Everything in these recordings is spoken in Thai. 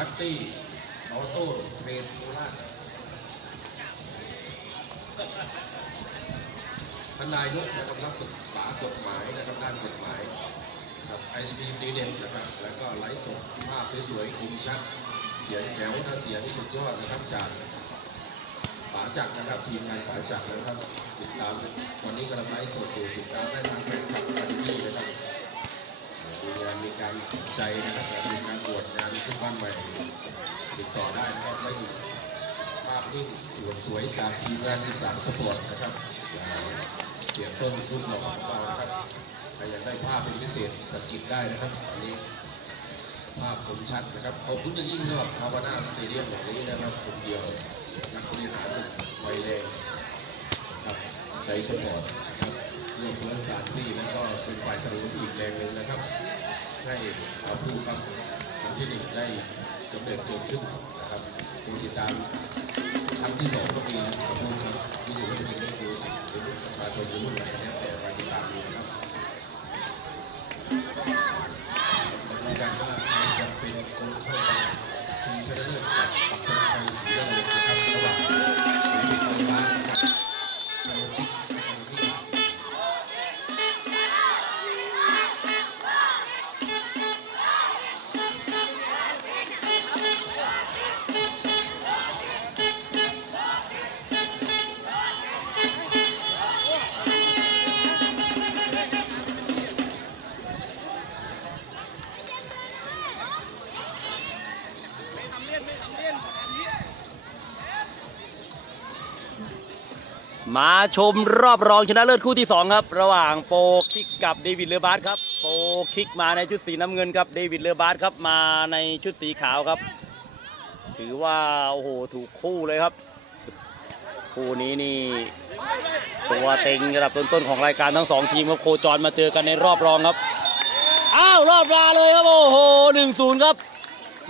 พัตตี้ออโต้เทรนโคราชท่านนายกนะครับรับปรึกษากฎหมายนะครับด้านกฎหมายกับไอศครีมดีเด่นนะครับ แล้วก็ไลฟ์สดภาพสวยๆคมชัด เสียงแจ๋วนะเสียงสุดยอดนะครับจากป๋าจักรนะครับ ทีมงานป๋าจักรนะครับ ติดตามวันนี้กำลังไลฟ์สดอยู่ติดตามได้ทางแฟนคลับคาร์ดีนะครับ มีงานมีการถูกใจนะครับมีการบวชงานขึ้นบ้านใหม่ติดต่อได้นะครับและอีกภาพนิ่งสวยสวยๆจากทีมงานนิสสันสปอร์ตนะครับเสียต้นรุ่นหล่อของเรานะครับใครอยากได้ภาพเป็นพิเศษสกกิดได้นะครับอันนี้ภาพคมชัดนะครับขอบคุณอย่างยิ่งสำหรับฮาวาน่าสเตเดียมแบบนี้นะครับคนเดียวนักบริหารไฟแรงครับใจสปอร์ตครับเรื่องเพื่อสถานที่แล้วก็เป็นฝ่ายสนับสนุนอีกแรงหนึ่งนะครับ ให้ผู้ครับครั้งที่หนึ่งได้กำเนิดเกิดขึ้นนะครับผู้ติดตามครั้งที่สองก็มีนะครับผู้ครับรู้สึกว่าจะเป็นรุ่นดูสิหรือรุ่นประชาชนหรือรุ่นอะไรก็แล้วแต่การติดตามดีนะครับมาดูกันว่าใครจะเป็นคนเข้าไปชิงชนะเลิศกับปักธงชัยศรีนรงค์นะครับระหว่าง มาชมรอบรองชนะเลิศคู่ที่ 2 ครับ ระหว่างโปคิกกับเดวิดเลอบาสครับโปคิกมาในชุดสีน้ำเงินครับเดวิดเลอบาสครับมาในชุดสีขาวครับ ถือว่าโอ้โหถูกคู่เลยครับ คู่นี้นี่ตัวเต็งระดับต้นๆของรายการทั้งสองทีมครับโคจรมาเจอกันในรอบรองครับอ้าวรอบมาเลยครับโอ้โหหนึ่งศูนย์ครับ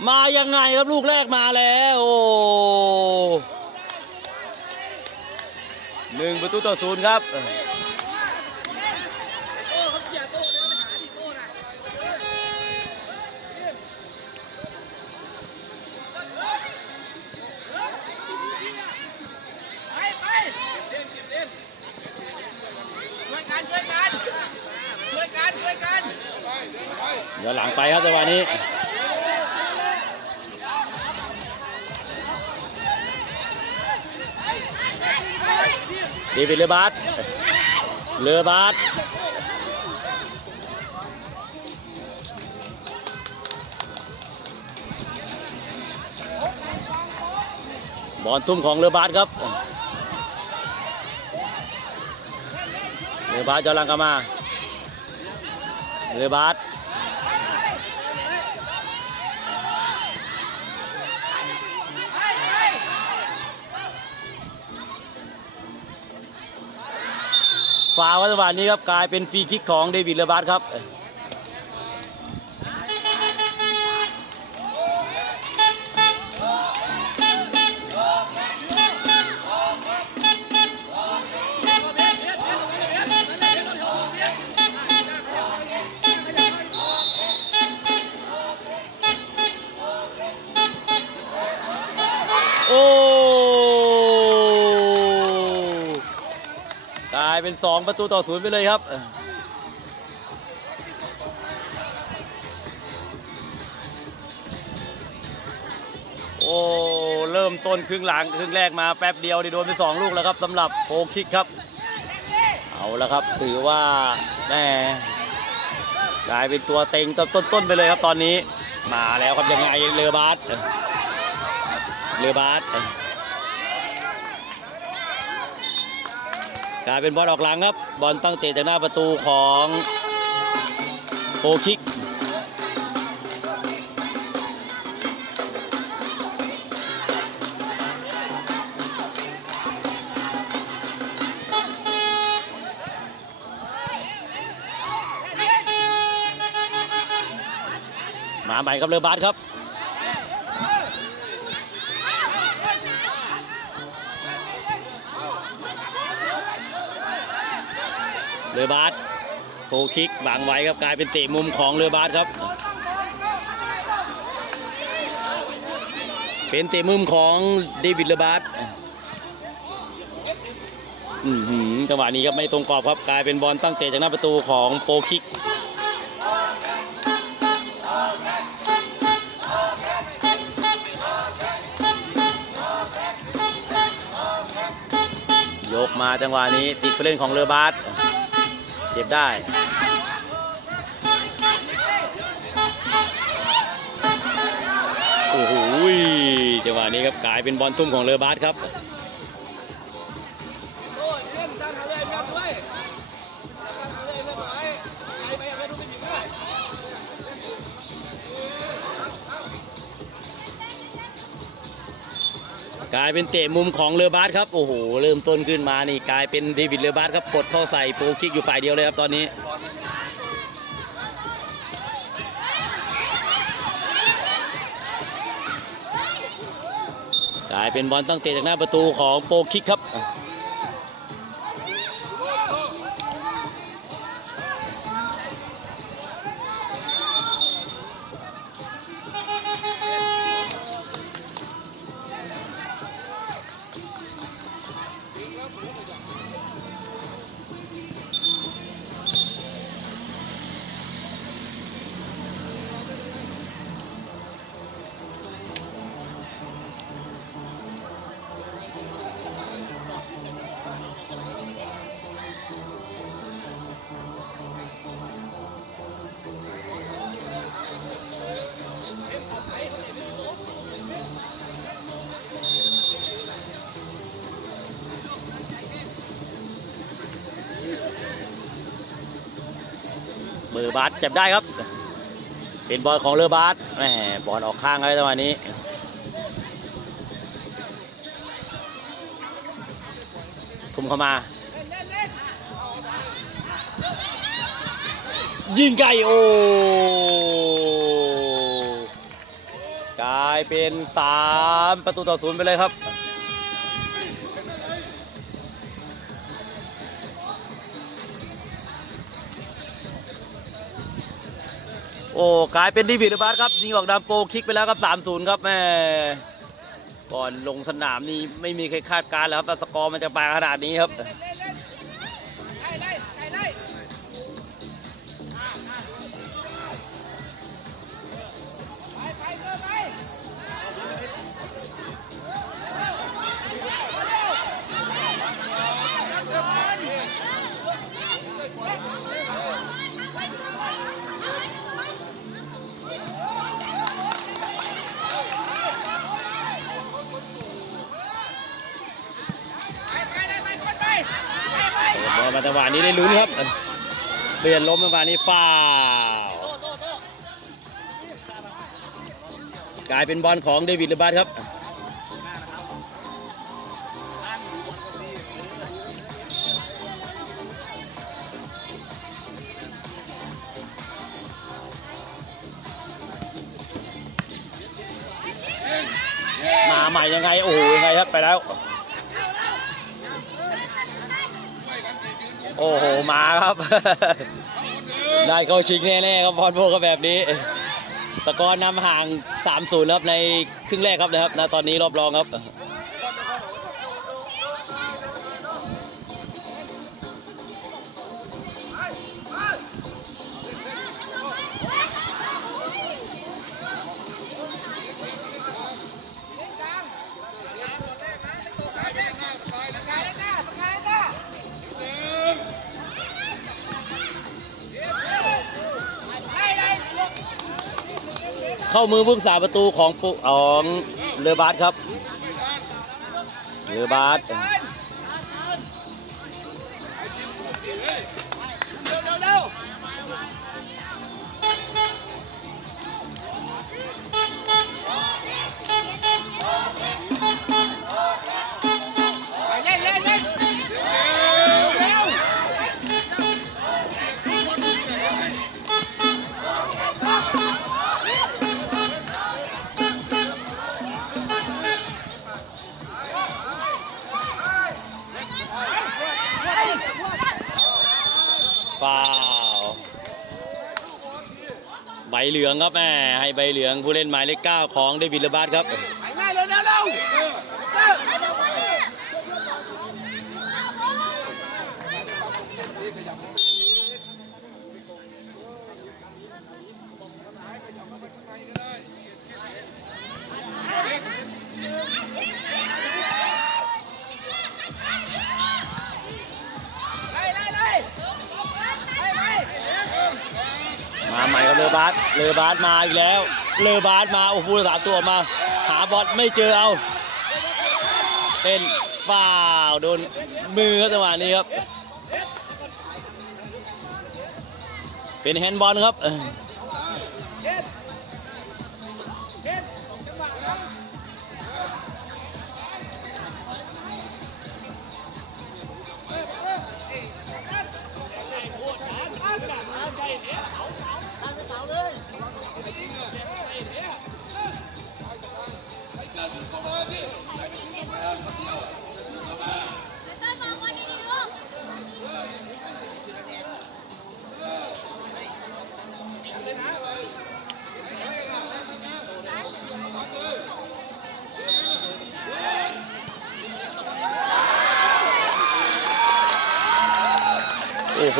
มายังไงครับลูกแรกมาแล้วโอ้ หนึ่งประตูต่อศูนย์ครับไปไปช่วยกันช่วยกันช่วยกันช่วยกันเดี๋ยวหลังไปครับจังหวะนี้ ดวิดเลอบาสเลอบาสบอลทุ่มของเลอบาสครับเลอบาสจะลังกลับมาเลอบาส จังหวะนี้ครับกลายเป็นฟรีคิกของเดวิดเลอบาสครับ เป็น 2 ประตูต่อศูนย์ไปเลยครับโอ้เริ่มต้นครึ่งหลังครึ่งแรกมาแป๊บเดียวนี่โดนไป 2 ลูกแล้วครับสำหรับโฟคิกครับ เอาล้วครับถือว่าแม่กลายเป็นตัวเต็งต้นๆไปเลยครับตอนนี้ มาแล้วครับยังไงเลอบาสเรือบาส กลายเป็นบอลออกหลังครับ บอลตั้งเตะจากหน้าประตูของโอคิกมาใหม่ครับเรือบาสครับ เรือบาสโฟคิกบังไว้ครับกลายเป็นเตะมุมของเรือบาสครับ เป็นเตะมุมของเดวิดเลบาร์ตอือหือจังหวะนี้ครับไม่ตรงกรอบครับกลายเป็นบอลตั้งเตะจากหน้าประตูของโปรคิกยกมาจังหวะนี้ติดผู้เล่นของเรือบาส เก็บได้โอ้โหจังหวะนี้ครับกลายเป็นบอลทุ่มของเลอบาสครับ กลายเป็นเตะมุมของเรือบาสครับ โอ้โห เริ่มต้นขึ้นมานี่กลายเป็นเดวิดเรือบาสครับกดเข้าใส่โปรคิกอยู่ฝ่ายเดียวเลยครับตอนนี้กลายเป็นบอลตั้งเตะจากหน้าประตูของโปรคิกครับ เบอร์บาสจับได้ครับ เป็นบอลของเรือบาสแหมบอลออกข้างแล้วจังหวะนี้ทุ่มเข้ามา ยิงไก่โอกลายเป็น 3 ประตูต่อศูนย์ไปเลยครับ โอ้กลายเป็นดีวิดบาสครับยิงออกดามโปคิกไปแล้วครับ 3-0 ครับแม่ก่อนลงสนามนี่ไม่มีใครคาดการณ์แล้วครับว่สกอร์มันจะไปขนาดนี้ครับ เป็นบอลของเดวิดเลบาสครับมาใหม่ยังไง โอ้โหยังไงครับไปแล้ว โอ้โห มาครับ ได้เข้าชิงแน่ๆครับบอลพวกก็แบบนี้ สกอร์นำห่าง 3-0ครับในครึ่งแรกครับนะครับณตอนนี้รอบรองครับ เข้ามือผู้รักษาประตูของปุของเรือบาสครับเรือบาส เหลืองครับแม่ให้ใบเหลืองผู้เล่นหมายเลขเก้าของเดวิดเรือบาสครับ สเลอบาสมาอีกแล้ว เลอบาสมาโอ้โหสามตัวมา หาบอลไม่เจอเอา เป็นฟาวโดนมือครับจังหวะนี้ครับ เป็นแฮนด์บอลครับ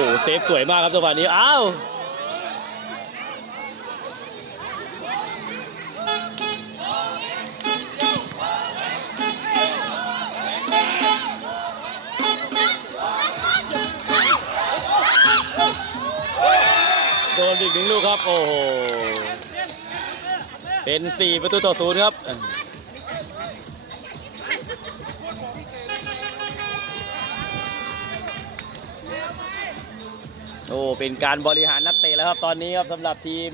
หเซฟสวยมากครับจังหวะนี้ อ้าว โดนอีกหนึ่งลูกครับ โอ้โห เป็น 4 ประตูต่อศูนย์ครับ เป็นการบริหารนักเตะแล้วครับตอนนี้ครับสำหรับทีม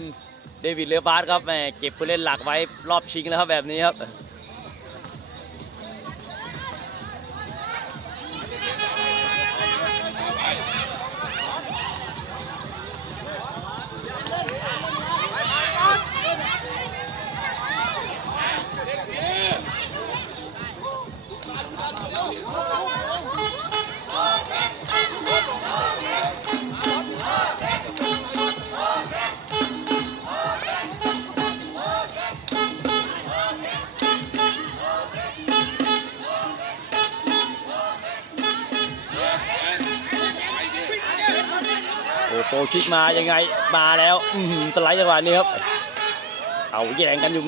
เดวิดเลอบาร์ครับแหมเก็บผู้เล่นหลักไว้รอบชิงแล้วครับแบบนี้ครับ คิกมายังไงมาแล้วอืสไลด์จังหวะนี้ครับ เอาแย่งกันอยู่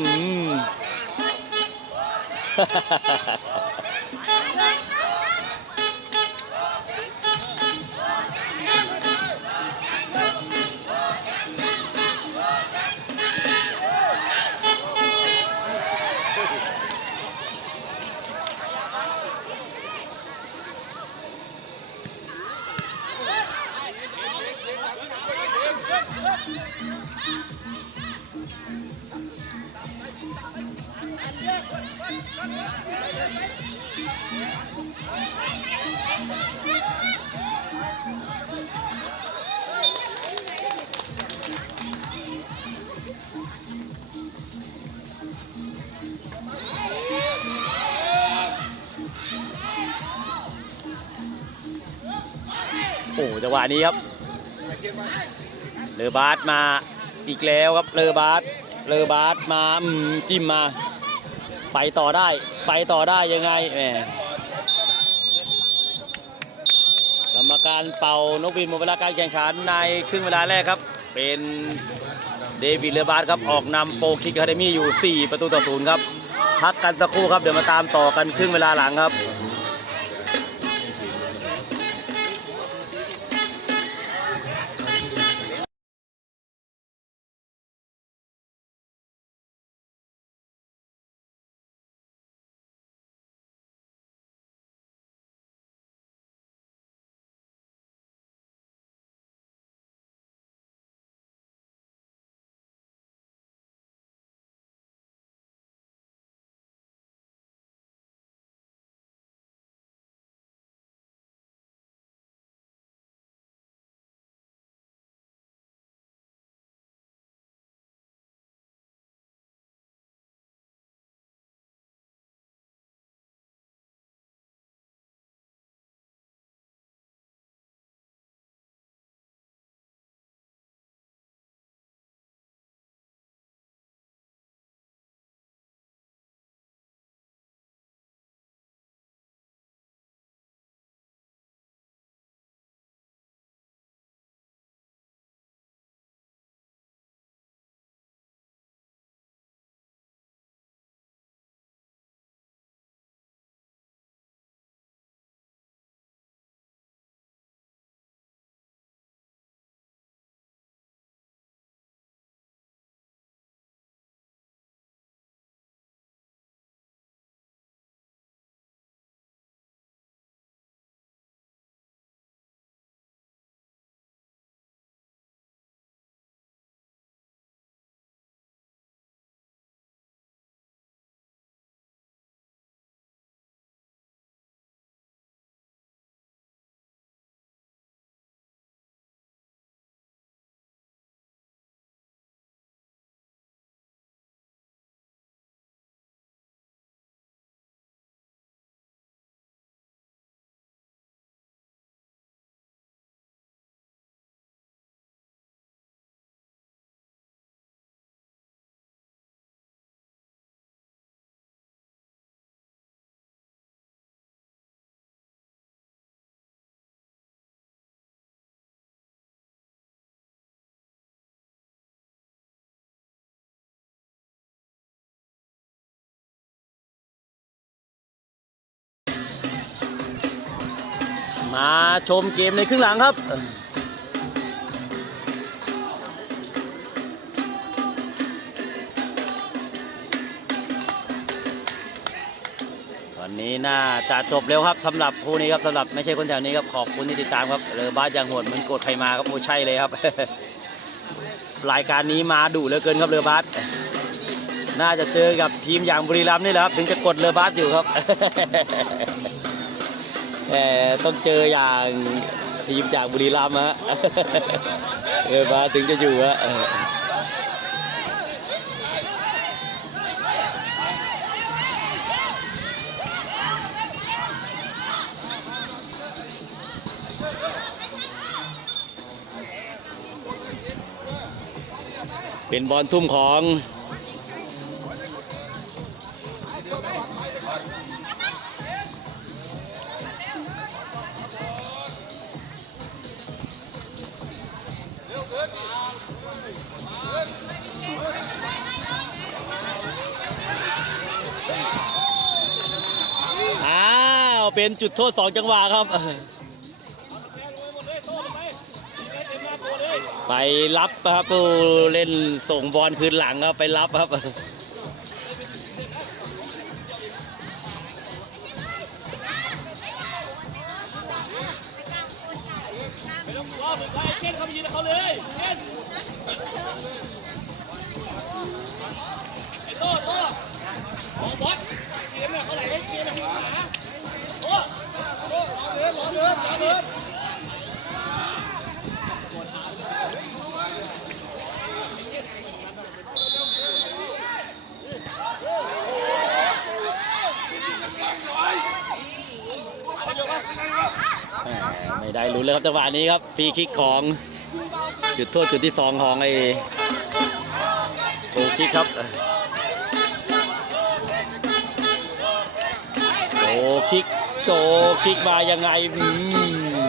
นี้ครับเลอบาสมาอีกแล้วครับเลอบาสเลอบาสมาอืมจิ้มมา ไปต่อได้ไปต่อได้ยังไงแหมกรรมการเป่านกบินหมดเวลาการแข่งขันในครึ่งเวลาแรกครับ เป็นเดวิดเลอบาสครับออกนำโปรคิกคาเดมี่อยู่ 4 ประตูต่อศูนย์ครับพักกันสักครู่ครับเดี๋ยวมาตามต่อกันครึ่งเวลาหลังครับ มาชมเกมในครึ่งหลังครับวันนี้น่าจะจบเร็วครับสำหรับคู่นี้ครับสำหรับไม่ใช่คนแถวนี้ครับขอบคุณที่ติดตามครับเรือบ้านยางโหดเหมือนโกดใครมาครับโอ้ใช่เลยครับ รายการนี้มาดุเหลือเกินครับเรือบัสน่าจะเจอกับทีมอย่างบุรีรัมย์นี่แหละครับถึงจะกดเรือบัสอยู่ครับ แต่ต้องเจออย่างทีมจากบุรีรัมย์ฮะเรือบัสถึงจะอยู่ฮะเป็นบอลทุ่มของ จุดโทษสองจังหวะครับ ไปรับครับตูเล่นส่งบอลคืนหลังครับไปรับครับ เลยครับจังหวะนี้ครับฟรีคิกของจุดโทษจุดที่สองของไอ้โกคิกครับโกคิกโกคิกมายังไงอืม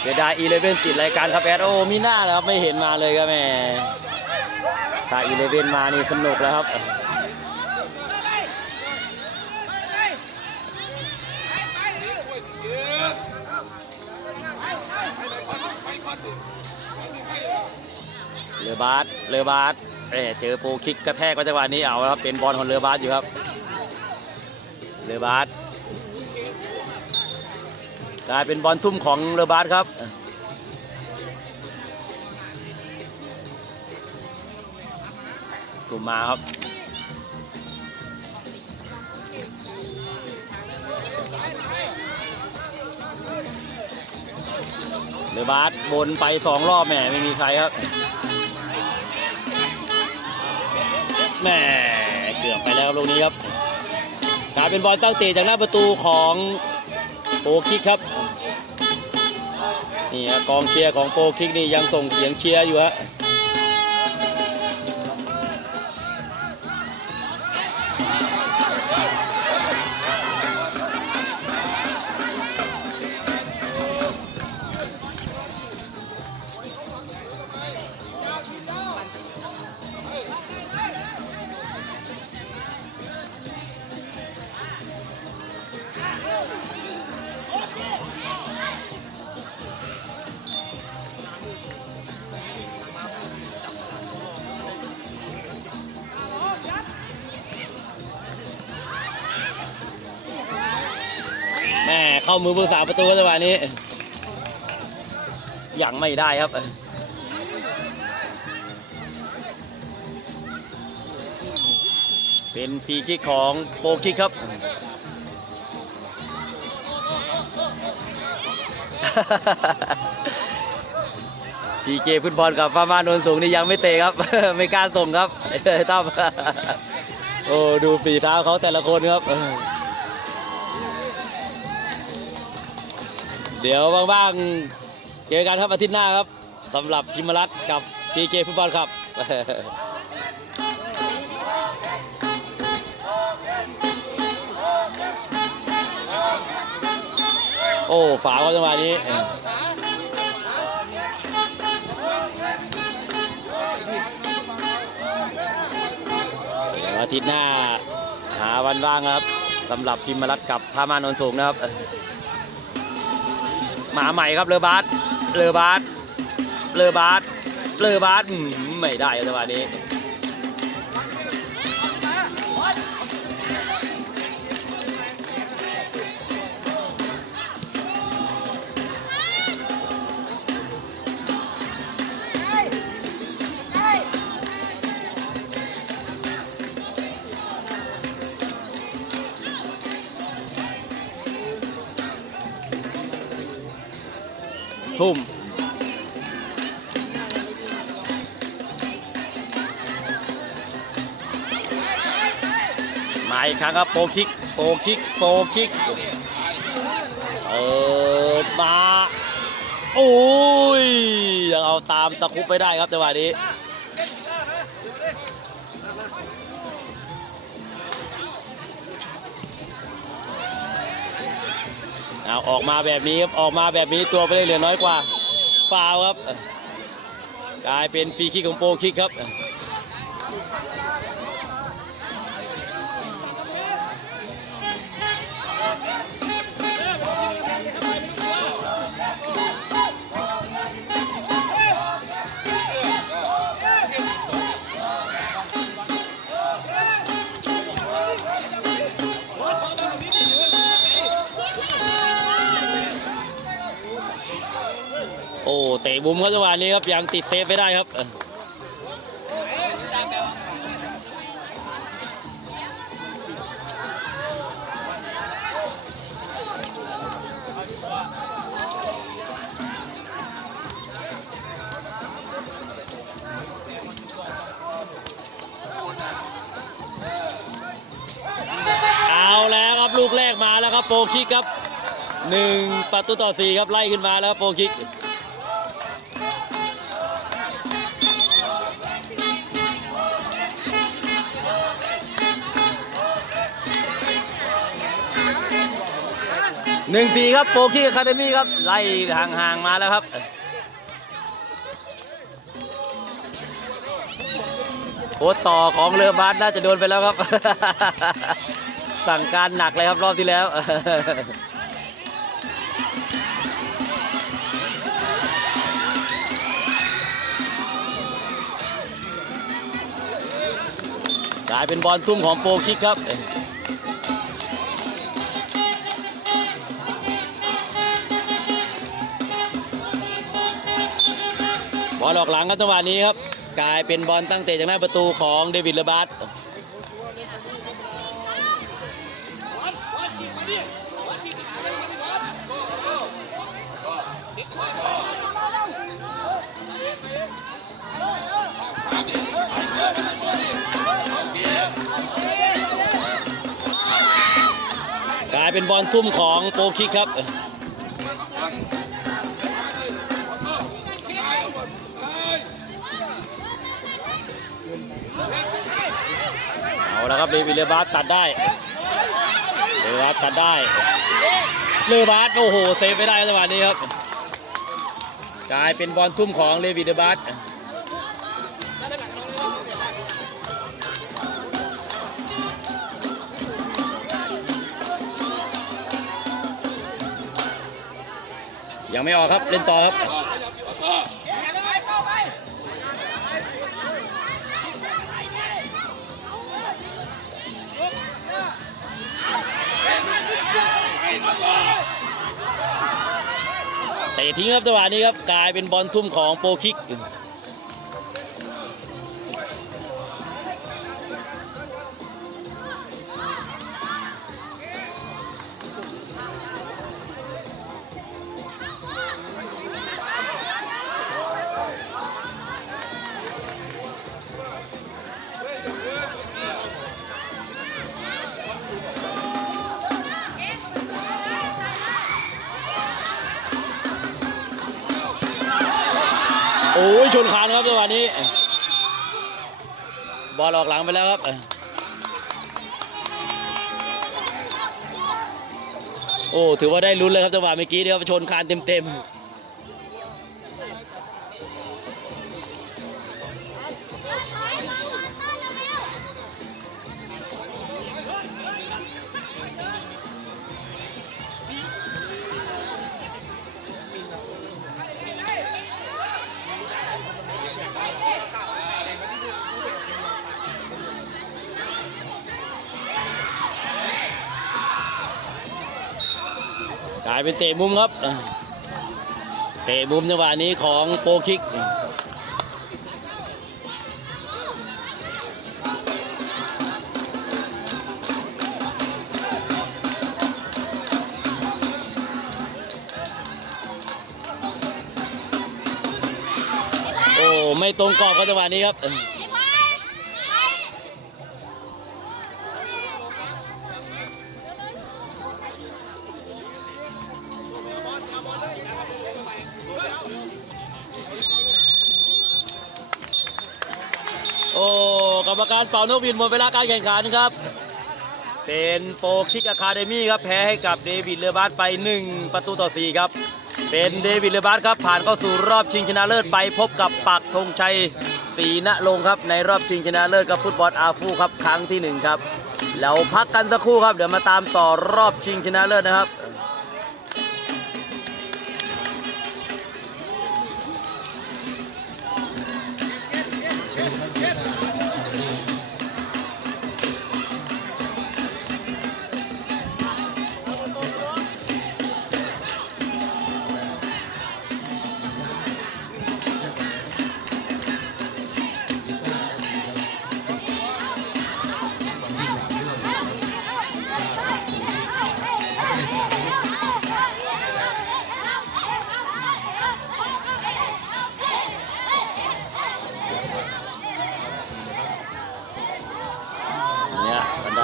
เสียดายอีเลเว่นติดรายการครับแอดโอ้มีหน้าแล้วครับไม่เห็นมาเลยครับแม่ถ้าอีเลเว่นมานี่สนุกแล้วครับ อบาสเรือบาสเอ้ยเจอโปรคิกกระแทกก็จังหวะนี้เอาครับเป็นบอลของเรือบาสอยู่ครับเรือบาสกลายเป็นบอลทุ่มของเรือบาสครับกลุ่มมาครับเรือบาสบนไปสองรอบแหมไม่มีใครครับ แม่เกือบไปแล้วครับลูกนี้ครับกลายเป็นบอลตั้งเตะจากหน้าประตูของโปคิกครับนี่ฮะกองเชียร์ของโปคิกนี่ยังส่งเสียงเชียร์อยู่ฮะ เข้ามือผู้สาประตูจังหวะนี้ยังไม่ได้ครับเป็นฟรีคิกของโปรคิกครับ พีเกฟุตบอลกับฟ้ามาโนนสูงนี่ยังไม่เตะครับ ไม่กล้าส่งครับตั้มโอ้ดูฝีเท้าเขาแต่ละคนครับ เดี๋ยวว่างๆเจอกันครับอาทิตย์หน้าครับสำหรับพิมรัตกับพีเกฟุตบอลครับโอ้ฝาเขาจังหวะนี้อาทิตย์หน้าหาวันว่างครับสำหรับพิมรัดกับท่ามานนสูงนะครับ มาใหม่ครับเลอบาสเลอบาสเลอบาสเลอบาสไม่ได้ครับจังหวะนี้ ทุ่มมาอีกครั้งครับโปรคิกโปรคิกโปรคิกเออมาโอ้ยยังเอาตามตะคุบไปได้ครับจังหวะนี้ เอาออกมาแบบนี้ครับออกมาแบบนี้ตัวไปได้เหลือน้อยกว่าฟาวครับ กลายเป็นฟรีคิกของโปคิกครับ บุ้มครับจังหวะนี้ครับยังติดเซฟไม่ได้ครับเอาแล้วครับลูกแรกมาแล้วครับโปรคิกครับหนึ่งประตูต่อสี่ครับไล่ขึ้นมาแล้วครับโปรคิก หนึ่งสี่ครับโปรคีอะคาเดมี่ครับ ไล่ห่างๆมาแล้วครับโค้ต่อของเรือบาสน่าจะโดนไปแล้วครับ สั่งการหนักเลยครับรอบที่แล้ว กลายเป็นบอลทุ่มของโปรคิกครับ บอลออกหลังครับจังหวะนี้ครับ กลายเป็นบอลตั้งเตะจากหน้าประตูของเดวิดเลบาร์ตกลายเป็นบอลทุ่มของโปรคิกครับ เอาละครับเดวิดเลบาสตัดได้เลบาสตัดได้เลบาสโอ้โหเซฟไม่ได้ครับจังหวะนี้ครับกลายเป็นบอลทุ่มของเลวิดเลบาสยังไม่ออกครับเล่นต่อครับ เตะทิ้งครับจังหวะนี้ครับกลายเป็นบอลทุ่มของโปรคิก ครับจังหวะนี้ บอลออกหลังไปแล้วครับโอ้ถือว่าได้ลุ้นเลยครับจังหวะเมื่อกี้เดียวชนคานเต็มกายเป็นเตะมุมครับเตะมุมจังหวะนี้ของโปรคิกโอ้ไม่ตรงกรอบครับจังหวะนี้ครับ กรรมการเป่านกหวินหมดเวลาการแข่งขันครับ เป็นโปรคิกอะคาเดมี่ครับแพ้ให้กับเดวิดเลบาสไป 1 ประตูต่อ 4 ครับ เป็นเดวิดเลบาสครับผ่านเข้าสู่รอบชิงชนะเลิศไปพบกับปักธงชัยศรีณรงค์ครับในรอบชิงชนะเลิศกับฟุตบอลอาฟูครับครั้งที่ 1 ครับแล้วพักกันสักครู่ครับเดี๋ยวมาตามต่อรอบชิงชนะเลิศนะครับ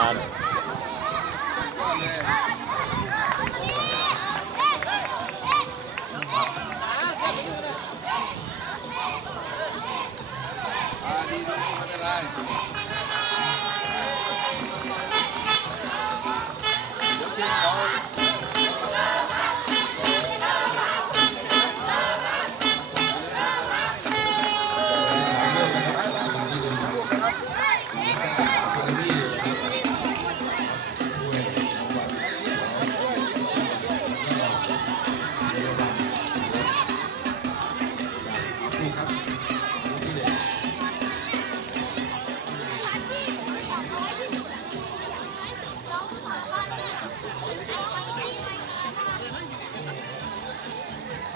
ค